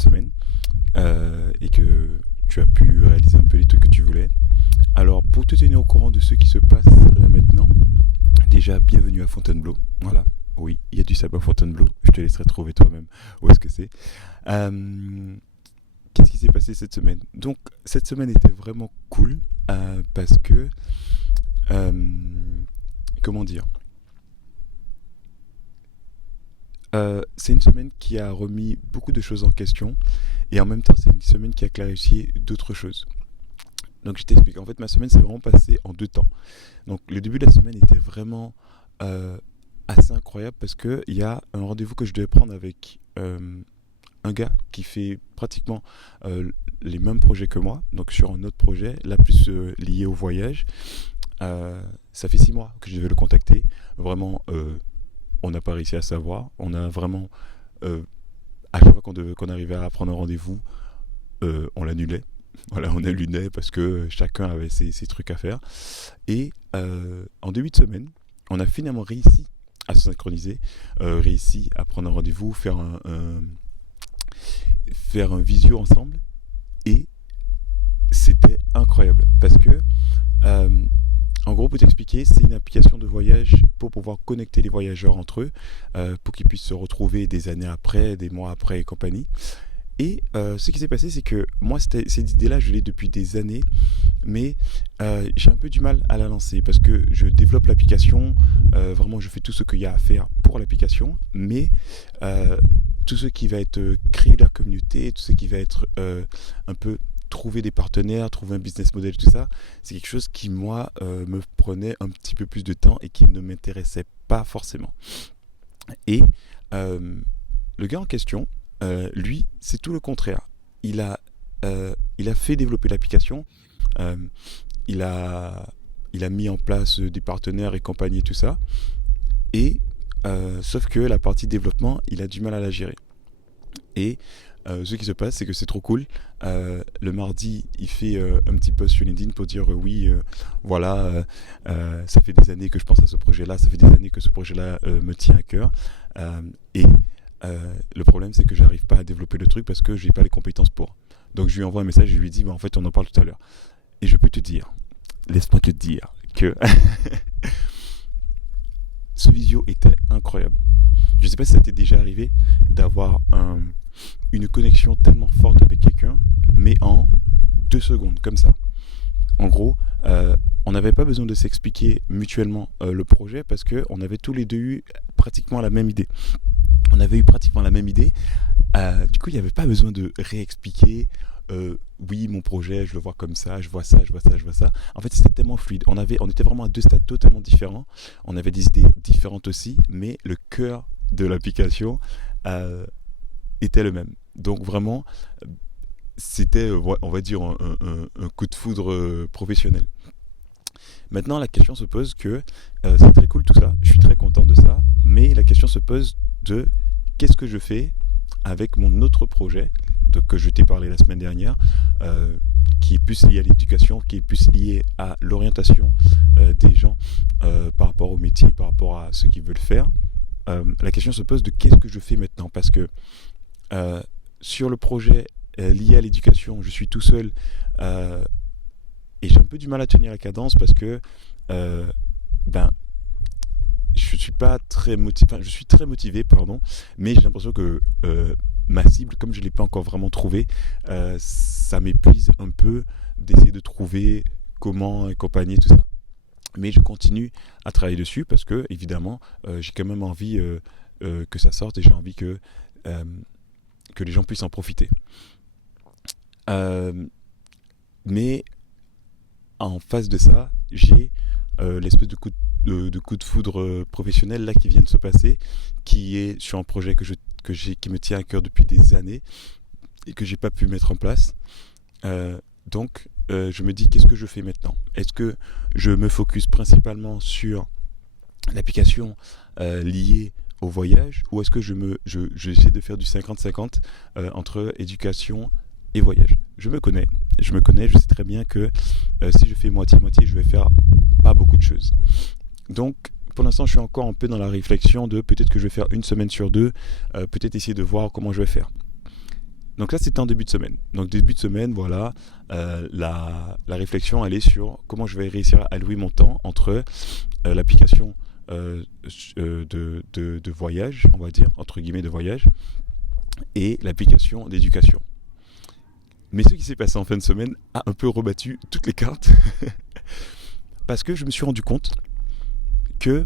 semaine et que tu as pu réaliser un peu les trucs que tu voulais. Alors, pour te tenir au courant de ce qui se passe là maintenant, déjà, bienvenue à Fontainebleau. Voilà, oui, il y a du sable à Fontainebleau. Je te laisserai trouver toi-même où est-ce que c'est. Euh, Qu'est-ce qui s'est passé cette semaine? Donc, cette semaine était vraiment cool parce que, comment dire, c'est une semaine qui a remis beaucoup de choses en question et en même temps, c'est une semaine qui a clarifié d'autres choses. Donc, je t'explique. En fait, ma semaine s'est vraiment passée en deux temps. Donc, le début de la semaine était vraiment euh, assez incroyable parce qu'il y a un rendez-vous que je devais prendre avec un gars qui fait pratiquement les mêmes projets que moi, donc sur un autre projet, là plus lié au voyage. Ça fait 6 mois que je devais le contacter. Vraiment, on n'a pas réussi à savoir. On a vraiment, à chaque fois qu'on arrivait à prendre un rendez-vous, on l'annulait. Voilà, on annulait parce que chacun avait ses trucs à faire. Et en début de semaine, on a finalement réussi à se synchroniser, réussi à prendre un rendez-vous, faire un visio ensemble. Et c'était incroyable parce que, euh, en gros, pour t'expliquer, c'est une application de voyage pour pouvoir connecter les voyageurs entre eux, pour qu'ils puissent se retrouver des années après, des mois après et compagnie. Et ce qui s'est passé, c'est que moi, cette idée-là, je l'ai depuis des années, mais j'ai un peu du mal à la lancer parce que je développe l'application, vraiment, je fais tout ce qu'il y a à faire pour l'application, mais euh, tout ce qui va être créer de la communauté, tout ce qui va être un peu trouver des partenaires, trouver un business model, tout ça, c'est quelque chose qui, moi, me prenait un petit peu plus de temps et qui ne m'intéressait pas forcément. Et euh, le gars en question, lui, c'est tout le contraire. Il a, il a fait développer l'application, euh, il, a, il a mis en place des partenaires et compagnie et tout ça, et sauf que la partie développement, il a du mal à la gérer. Et ce qui se passe, c'est que c'est trop cool. Le mardi, il fait un petit post sur LinkedIn pour dire oui, voilà, ça fait des années que je pense à ce projet-là, ça fait des années que ce projet-là me tient à cœur. Et le problème, c'est que j'arrive pas à développer le truc parce que j'ai pas les compétences pour. Donc je lui envoie un message et je lui dis, bah, en fait, on en parle tout à l'heure. Et je peux te dire, laisse-moi te dire que ce visio était incroyable. Je sais pas si ça t'est déjà arrivé d'avoir une connexion tellement forte avec quelqu'un, mais en 2 secondes, comme ça. En gros, on n'avait pas besoin de s'expliquer mutuellement le projet parce qu'on avait tous les deux eu pratiquement la même idée. On avait eu pratiquement la même idée. Du coup, il n'y avait pas besoin de réexpliquer. Oui, mon projet, je le vois comme ça, je vois ça, je vois ça, je vois ça. En fait, c'était tellement fluide. On était vraiment à deux stades totalement différents. On avait des idées différentes aussi, mais le cœur de l'application euh, était le même. Donc vraiment, c'était, on va dire, un coup de foudre professionnel. Maintenant, la question se pose que c'est très cool tout ça, je suis très content de ça, mais la question se pose de qu'est-ce que je fais avec mon autre projet que je t'ai parlé la semaine dernière, euh, qui est plus lié à l'éducation, qui est plus lié à l'orientation des gens par rapport au métier, par rapport à ce qu'ils veulent faire. La question se pose de qu'est-ce que je fais maintenant parce que euh, sur le projet lié à l'éducation, je suis tout seul et j'ai un peu du mal à tenir la cadence parce que euh, ben, je suis pas très motivé, enfin, je suis très motivé, pardon, mais j'ai l'impression que ma cible, comme je ne l'ai pas encore vraiment trouvée, ça m'épuise un peu d'essayer de trouver comment accompagner tout ça. Mais je continue à travailler dessus parce que, évidemment, j'ai quand même envie que ça sorte et j'ai envie euh, que les gens puissent en profiter. Euh, mais en face de ça, j'ai l'espèce de coup de foudre professionnel là qui vient de se passer, qui est sur un projet qui me tient à cœur depuis des années et que j'ai pas pu mettre en place. Donc, je me dis qu'est-ce que je fais maintenant? Est-ce que je me focus principalement sur l'application liée au voyage ou est-ce que j'essaie de faire du 50-50 entre éducation et voyage? Je sais très bien que si je fais moitié-moitié, je vais faire pas beaucoup de choses. Donc, pour l'instant, je suis encore un peu dans la réflexion de peut-être que je vais faire une semaine sur deux, peut-être essayer de voir comment je vais faire. Donc là, c'était en début de semaine. Donc début de semaine, voilà, la réflexion, elle est sur comment je vais réussir à allouer mon temps entre l'application de voyage, on va dire, entre guillemets de voyage, et l'application d'éducation. Mais ce qui s'est passé en fin de semaine a un peu rebattu toutes les cartes parce que je me suis rendu compte que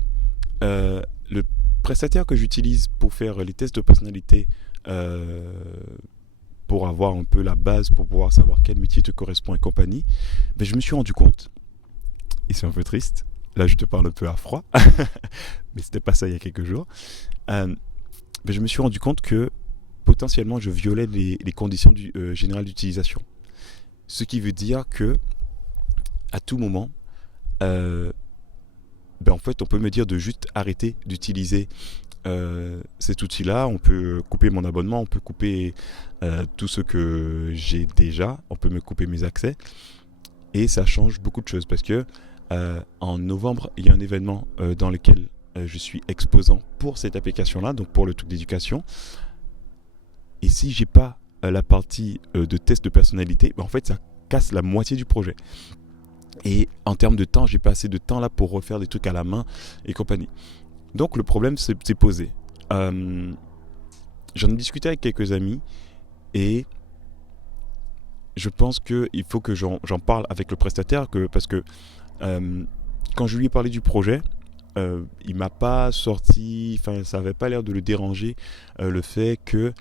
le prestataire que j'utilise pour faire les tests de personnalité, pour avoir un peu la base, pour pouvoir savoir quel métier te correspond et compagnie, ben je me suis rendu compte, et c'est un peu triste, là je te parle un peu à froid, mais c'était pas ça il y a quelques jours, ben je me suis rendu compte que potentiellement je violais les conditions générales d'utilisation. Ce qui veut dire que à tout moment, en fait, on peut me dire de juste arrêter d'utiliser cet outil-là. On peut couper mon abonnement, on peut couper tout ce que j'ai déjà, on peut me couper mes accès. Et ça change beaucoup de choses parce que en novembre, il y a un événement dans lequel je suis exposant pour cette application-là, donc pour le truc d'éducation. Et si j'ai pas la partie de test de personnalité, en fait, ça casse la moitié du projet. Et en termes de temps, j'ai pas assez de temps là pour refaire des trucs à la main et compagnie. Donc le problème s'est posé. J'en ai discuté avec quelques amis et je pense qu'il faut que j'en parle avec le prestataire parce que quand je lui ai parlé du projet, il m'a pas sorti, ça avait pas l'air de le déranger le fait que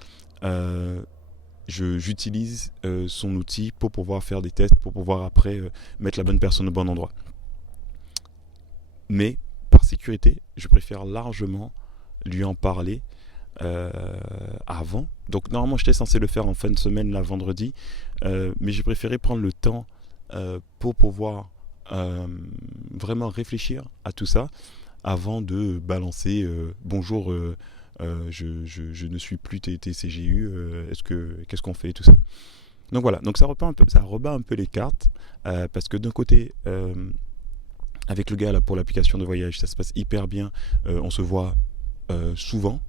j'utilise son outil pour pouvoir faire des tests, pour pouvoir après mettre la bonne personne au bon endroit. Mais par sécurité, je préfère largement lui en parler avant. Donc normalement, j'étais censé le faire en fin de semaine, là, vendredi, mais j'ai préféré prendre le temps pour pouvoir vraiment réfléchir à tout ça avant de balancer bonjour. Je ne suis plus TCGU, qu'est-ce qu'on fait, tout ça. Donc voilà, donc ça rebat un peu les cartes, parce que d'un côté, avec le gars là pour l'application de voyage, ça se passe hyper bien, on se voit souvent,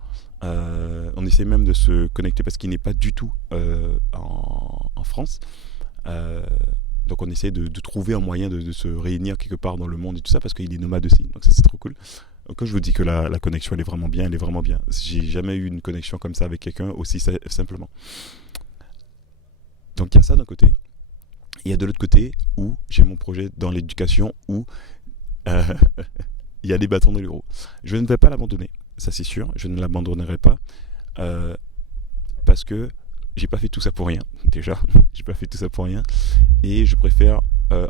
on essaie même de se connecter parce qu'il n'est pas du tout en France, donc on essaie de trouver un moyen de se réunir quelque part dans le monde et tout ça parce qu'il est nomade aussi, donc ça c'est trop cool. Quand je vous dis que la connexion elle est vraiment bien, elle est vraiment bien. J'ai jamais eu une connexion comme ça avec quelqu'un aussi simplement. Donc il y a ça d'un côté. Il y a de l'autre côté où j'ai mon projet dans l'éducation où il y a des bâtons dans les roues. Je ne vais pas l'abandonner, ça c'est sûr. Je ne l'abandonnerai pas parce que j'ai pas fait tout ça pour rien. Déjà, j'ai pas fait tout ça pour rien et je préfère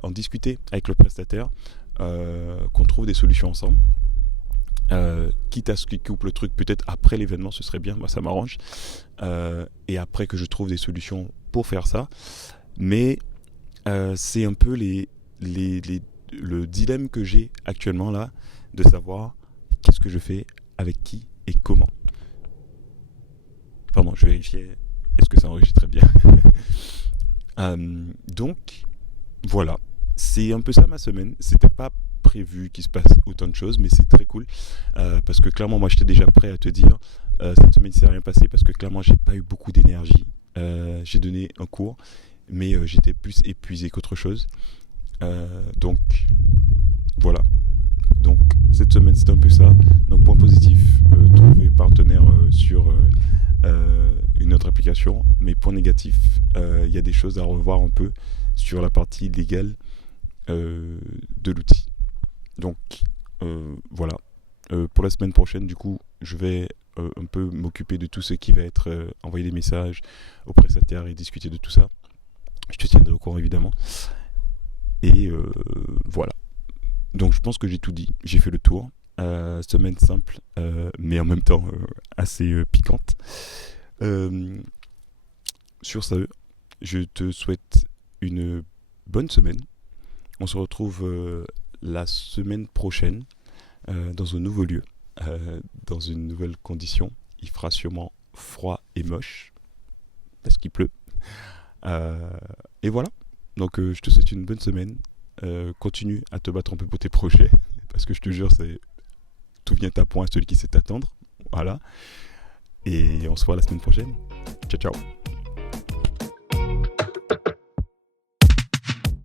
en discuter avec le prestataire, qu'on trouve des solutions ensemble. Quitte à ce qu'il coupe le truc peut-être après l'événement, ce serait bien, moi ça m'arrange, et après que je trouve des solutions pour faire ça, mais c'est un peu le dilemme que j'ai actuellement là, de savoir qu'est-ce que je fais, avec qui et comment. Pardon, je vérifiais, est-ce que ça enregistre bien. Donc voilà, c'est un peu ça ma semaine. C'était pas prévu qu'il se passe autant de choses, mais c'est très cool parce que clairement moi j'étais déjà prêt à te dire cette semaine il s'est rien passé parce que clairement j'ai pas eu beaucoup d'énergie, j'ai donné un cours mais j'étais plus épuisé qu'autre chose, donc voilà, donc cette semaine c'était un peu ça. Donc point positif, trouver partenaire sur une autre application, mais point négatif, il y a des choses à revoir un peu sur la partie légale de l'outil. Donc voilà, pour la semaine prochaine du coup je vais un peu m'occuper de tout ce qui va être envoyer des messages aux prestataires et discuter de tout ça. Je te tiendrai au courant évidemment. Et voilà, donc je pense que j'ai tout dit, j'ai fait le tour. Semaine simple mais en même temps assez piquante. Sur ça, je te souhaite une bonne semaine. On se retrouve la semaine prochaine dans un nouveau lieu, dans une nouvelle condition. Il fera sûrement froid et moche parce qu'il pleut. Et voilà, donc je te souhaite une bonne semaine. Continue à te battre un peu pour tes projets parce que je te jure, tout vient à point à celui qui sait attendre. Voilà, et on se voit la semaine prochaine. Ciao ciao.